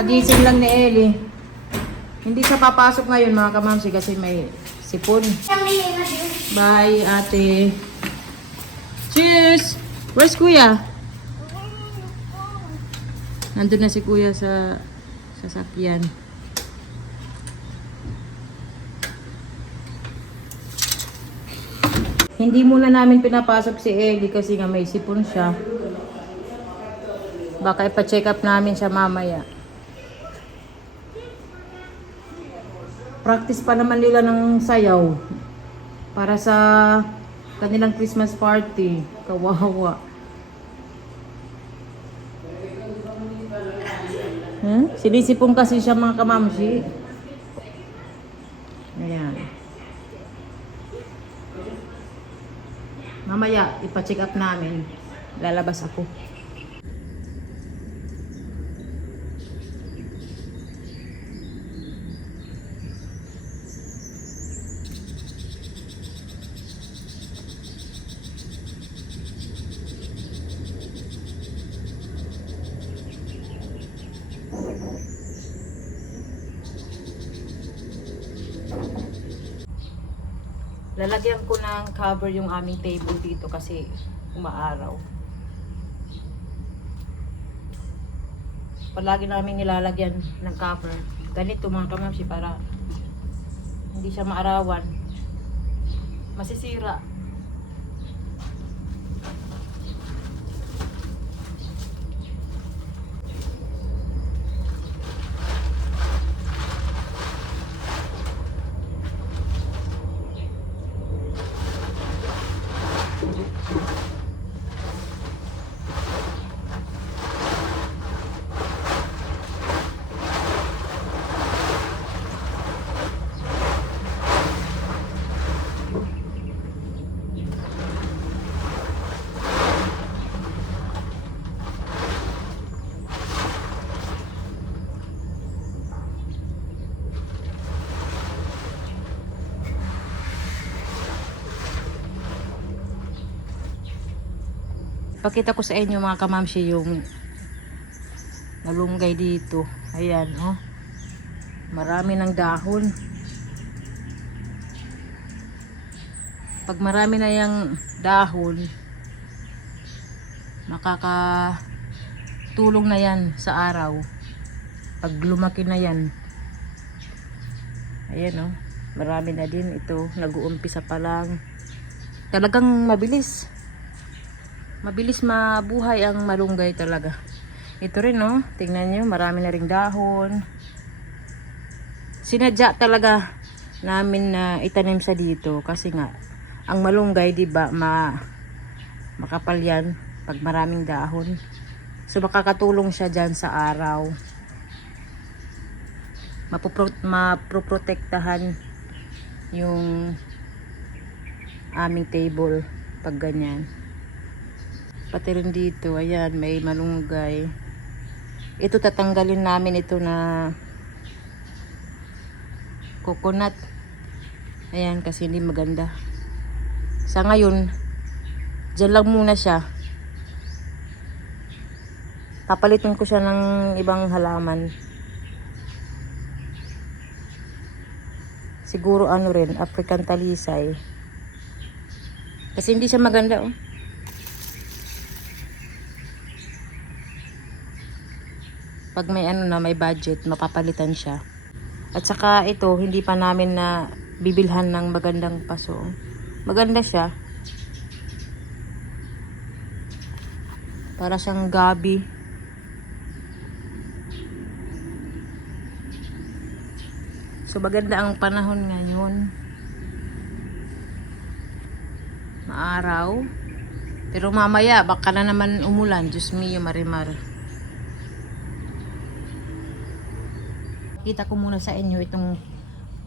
Kagising lang ni Ellie. Hindi siya papasok ngayon mga kamamsi kasi may sipon. Bye, ate. Cheers! Where's kuya? Nandun na si kuya sa sasakyan. Hindi muna namin pinapasok si Ellie kasi nga may sipon siya. Baka ipa-check up namin siya mamaya. Practice pa naman nila ng sayaw para sa kanilang Christmas party. Kawawa. Sinisipon kasi siya mga kamamsi. Ayan. Mamaya, ipa-check up namin. Lalabas ako. Lalagyan ko ng cover yung aming table dito kasi umaaraw. Palagi namin nilalagyan ng cover. Ganito mga kamamsi para hindi siya maarawan. Masisira. Pakita ko sa inyo mga kamamsi yung nalunggay dito. Ayan, oh. Marami ng dahon. Pag marami na yung dahon, makakatulong na yan sa araw. Pag lumaki na yan. Ayan, oh. Marami na din ito. Nag-uumpisa pa lang. Talagang mabilis. Mabilis mabuhay ang malunggay talaga. Ito rin, no? Tingnan nyo, marami na ring dahon. Sinadya talaga namin na itanim sa dito kasi nga ang malunggay, 'di ba, makapal yan pag maraming dahon. So makakatulong siya diyan sa araw. Mapoprotektahan yung aming table pag ganyan. Pati rin dito, ayan, may malunggay. Ito tatanggalin namin ito na coconut. Ayan, kasi hindi maganda. Sa ngayon, dyan lang muna siya. Papalitin ko siya ng ibang halaman. Siguro ano rin, African talisay. Kasi hindi siya maganda, oh. Pag may ano na, may budget, mapapalitan siya. At saka ito, hindi pa namin na bibilhan ng magandang paso. Maganda siya. Para siyang gabi. So maganda ang panahon ngayon. Maaraw. Pero mamaya, baka na naman umulan. Diyos mio, marimar. Kita ko muna sa inyo itong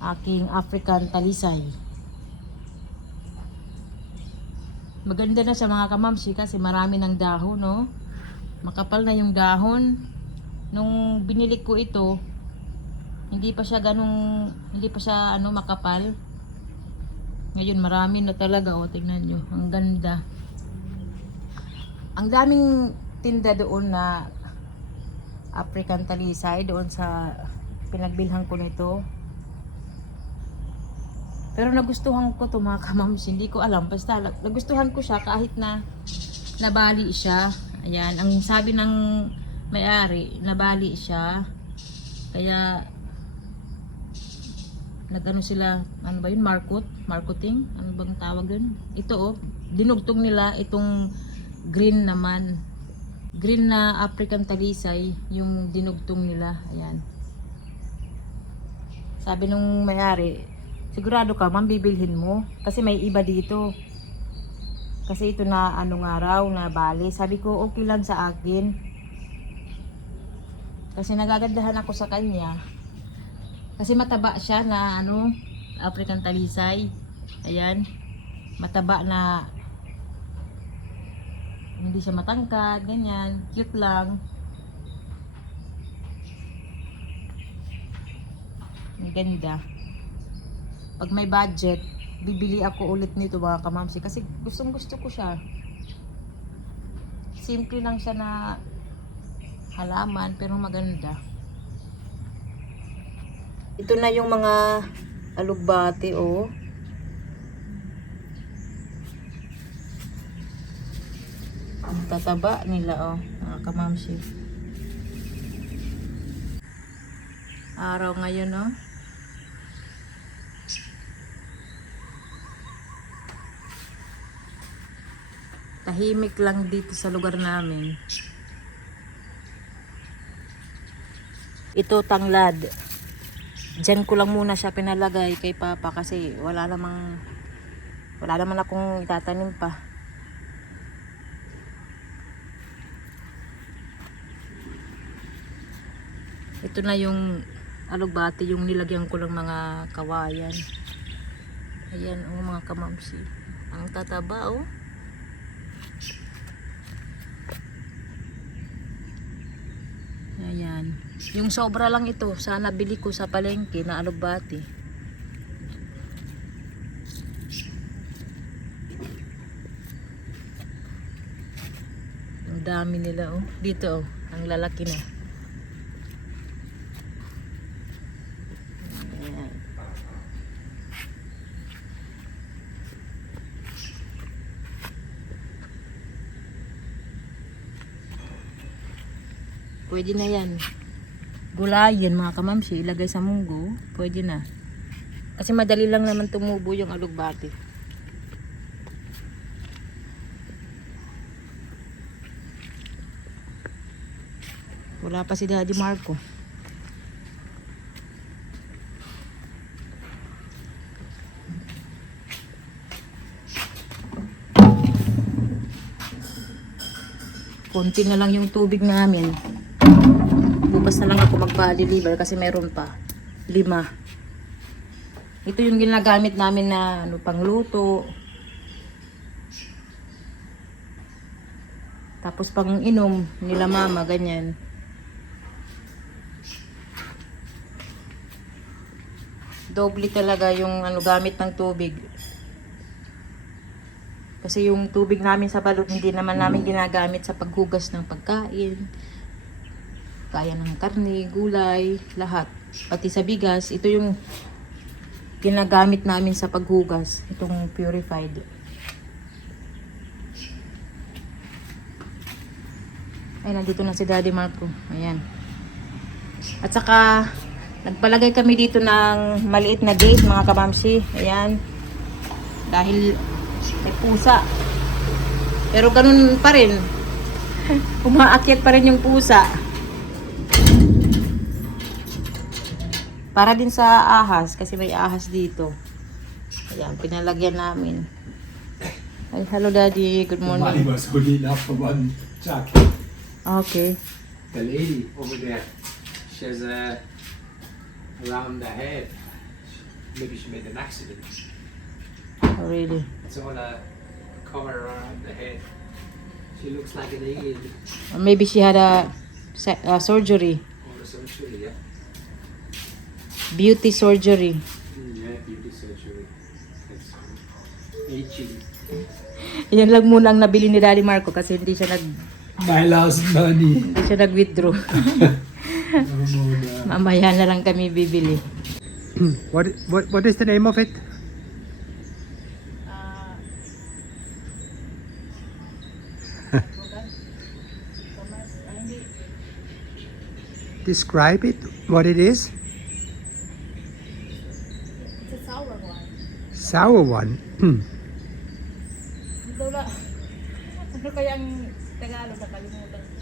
aking African talisay. Maganda na sa mga kamamsi kasi marami ng dahon, no? Makapal na yung dahon. Nung binili ko ito, hindi pa siya makapal. Ngayon marami na talaga, oh, tingnan nyo. Ang ganda. Ang daming tinda doon na African talisay doon sa pinagbilhan ko nito. Pero nagustuhan ko to mga kamams, hindi ko alam. Basta nagustuhan ko siya kahit na nabali siya. Ayan, ang sabi ng may-ari, nabali siya. Kaya nag-ano sila, ano ba yun, marketing? Ano bang tawag dun? Ito oh, dinugtong nila itong green naman. Green na African talisay, yung dinugtong nila. Ayan. Sabi nung may-ari, sigurado ka, ma'am, bibilhin mo. Kasi may iba dito. Kasi ito na anong araw, na bali. Sabi ko, okay lang sa akin. Kasi nagagandahan ako sa kanya. Kasi mataba siya na ano, African talisay. Ayan. Mataba na hindi siya matangkad, ganyan. Cute lang. Ang ganda. Pag may budget, bibili ako ulit nito mga kamamsi kasi gustong gusto ko siya. Simple lang siya na halaman pero maganda. Ito na yung mga alugbati oh. Ang tataba nila oh mga kamamsi. Araw ngayon oh. Tahimik lang dito sa lugar namin. Ito tanglad. Diyan ko lang muna siya pinalagay kay Papa kasi wala naman akong itatanim pa. Ito na yung alugbati, yung nilagyan ko lang mga kawayan. Ayan ang mga kamamsi. Ang tataba oh. Ayan. Yung sobra lang ito, sana bili ko sa palengke na alugbati. Ang dami nila oh. Dito oh, ang lalaki na. Ayan. Pwede na yan. Gulayin mga kamamsi, ilagay sa munggo, pwede na. Kasi madali lang naman tumubo yung alugbati. Wala pa si Daddy Marco. Konti na lang yung tubig namin. Bukas na lang ako magpa-deliver kasi meron pa 5. Ito yung ginagamit namin na ano, pangluto. Tapos pang inom nila mama, ganyan. Doble talaga yung ano, gamit ng tubig. Kasi yung tubig namin sa balot hindi naman namin ginagamit sa paghugas ng pagkain. Kaya ng karne, gulay, lahat. Pati sa bigas, ito yung ginagamit namin sa paghugas. Itong purified. Ay, nandito na si Daddy Marco. Ayan. At saka, nagpalagay kami dito ng maliit na gate, mga kamamsi. Ayan. Dahil may pusa. Pero ganun pa rin. Umaakyat pa rin yung pusa. Para din sa ahas, kasi may ahas dito. Ayan, pinalagyan namin. Ay, hello Daddy, good The money morning. was only enough for one jacket. Okay. The lady over there, she has a around the head. Maybe she made an accident. Oh, really? It's all a cover around the head. She looks like an alien. Or maybe she had a surgery. Or a surgery, yeah. Beauty surgery. Yeah, beauty surgery. That's aging. Yan lang muna ang nabili ni Daddy Marco kasi hindi siya My last money. Hindi siya nag-withdraw. Mamaya na lang kami bibili. What is the name of it? Describe it. What it is? It's a sour one. Sour one. Ano kaya ang Tagalog? Nakalimutan ko.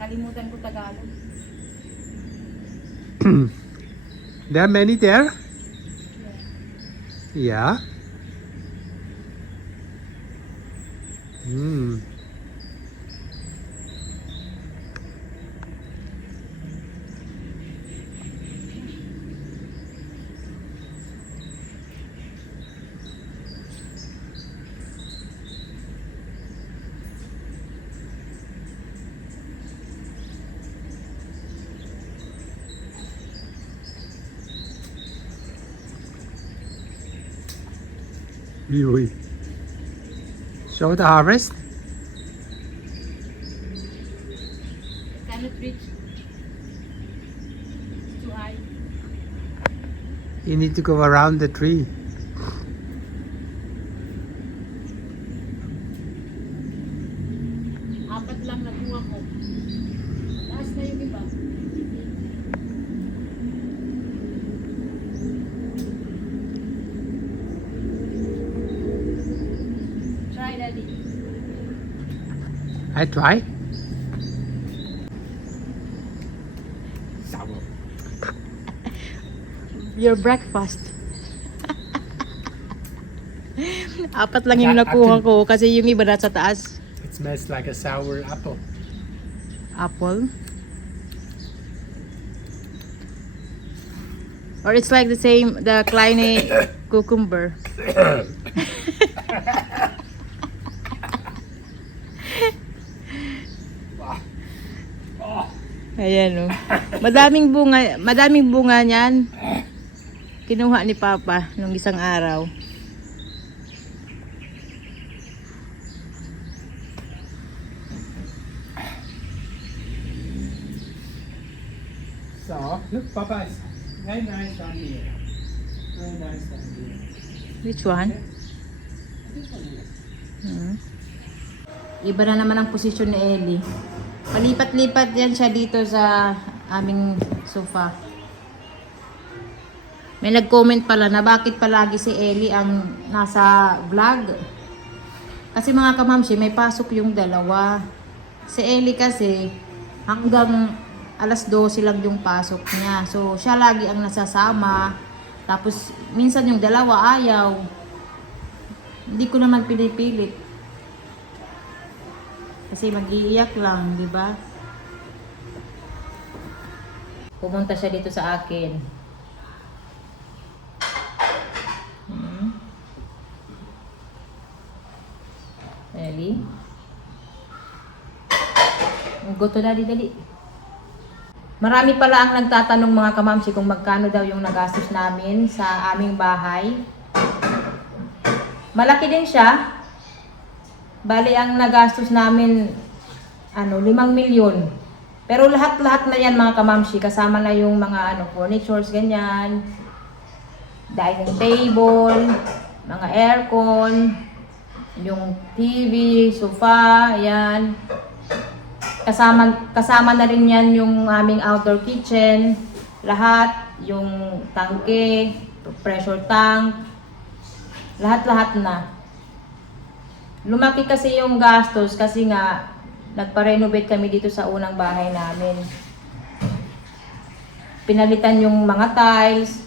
Kalimutan ko Tagalog. There are many there. Yeah. Mm. Really? Show the harvest. Cannot reach. Too high. You need to go around the tree. Apat lang nakuha ko. Taas na yung iba. Try, Daddy. I try. Sour. Your breakfast. Apat lang yung nakuha ko kasi yung iba nasa taas. It smells like a sour apple. Apple. Or it's like the same, the kleine cucumber. Ayan o. Madaming bunga niyan. Kinuha ni Papa nung isang araw. So, look, Papa is very nice down here. Very nice down here. Which one? This one here. Iba na naman ang posisyon ni Ellie. Palipat-lipat yan siya dito sa aming sofa. May nag-comment pala na bakit palagi si Ellie ang nasa vlog. Kasi mga kamamsi, may pasok yung dalawa. Si Ellie kasi hanggang alas 12 lang yung pasok niya. So siya lagi ang nasasama. Tapos minsan yung dalawa ayaw. Hindi ko naman pinipilit. Kasi mag-iiyak lang, di ba? Pumunta siya dito sa akin. Ellie? Goto na, dali. Marami pala ang nagtatanong mga kamamsi kung magkano daw yung nagastos namin sa aming bahay. Malaki din siya. Bali ang nagastos namin 5 milyon. Pero lahat-lahat na yan mga kamamsi, kasama na yung mga furnitures ganyan, dining table, mga aircon, yung TV, sofa, ayan. Kasama na rin yan yung aming outdoor kitchen, lahat, yung tangke, pressure tank, lahat-lahat na. Lumaki kasi yung gastos kasi nga nagpa-renovate kami dito sa unang bahay namin. Pinalitan yung mga tiles,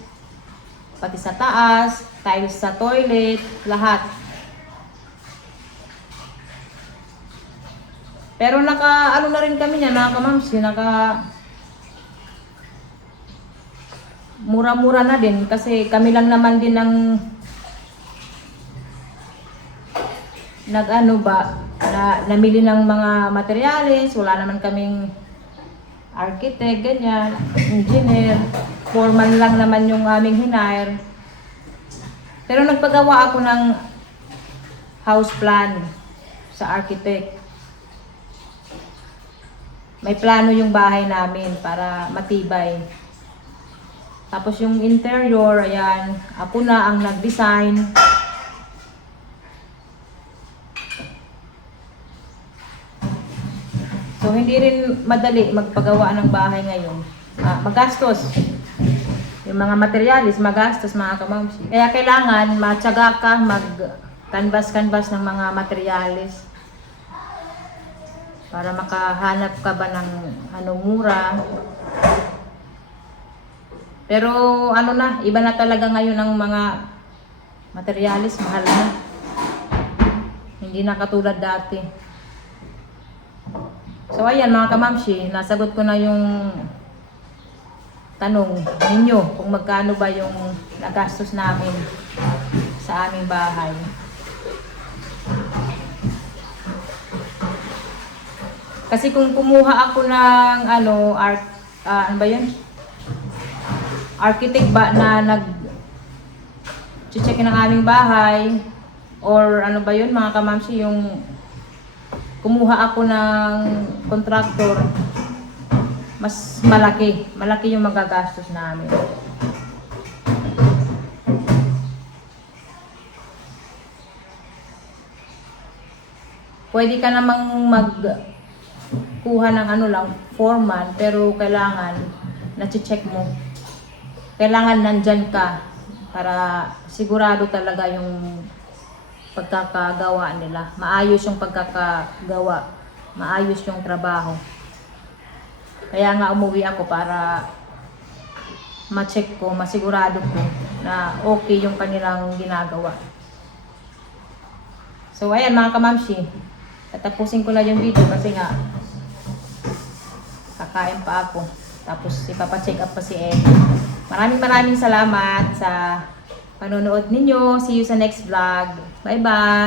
pati sa taas, tiles sa toilet, lahat. Pero na rin kami niya, mga kamamsi, mura-mura na din kasi kami lang naman din ang namili ng mga materyales, wala naman kaming architect, ganyan, engineer, foreman lang naman yung aming hinire. Pero nagpagawa ako ng house plan sa architect. May plano yung bahay namin para matibay. Tapos yung interior, ayan, ako na ang nag-design. So, hindi rin madali magpagawa ng bahay ngayon. Magastos. Yung mga materialis, magastos mga kamamsi. Kaya kailangan matyaga ka mag-canvas ng mga materialis para makahanap ka ba ng mura. Pero iba na talaga ngayon ang mga materialis, mahal na. Hindi na katulad dati. So ayan mga kamamsi, nasagot ko na yung tanong ninyo kung magkano ba yung nagastos namin sa aming bahay. Kasi kung kumuha ako ng ano ba yun? Architect ba na nag-check ng aming bahay or ano ba yun mga kamamsi, yung kumuha ako ng contractor, mas malaki yung magagastos namin. Pwede ka namang magkuha ng foreman, pero kailangan na-check mo. Kailangan nandyan ka para sigurado talaga yung pagkakagawa nila. Maayos yung pagkakagawa, maayos yung trabaho. Kaya nga umuwi ako para ma-check ko, masigurado ko na okay yung kanilang ginagawa. So ayan mga kamamsi, tatapusin ko na yung video kasi nga kakain pa ako. Tapos ipapacheck up pa si Eddie. Maraming salamat sa panonood ninyo. See you sa next vlog. Bye bye!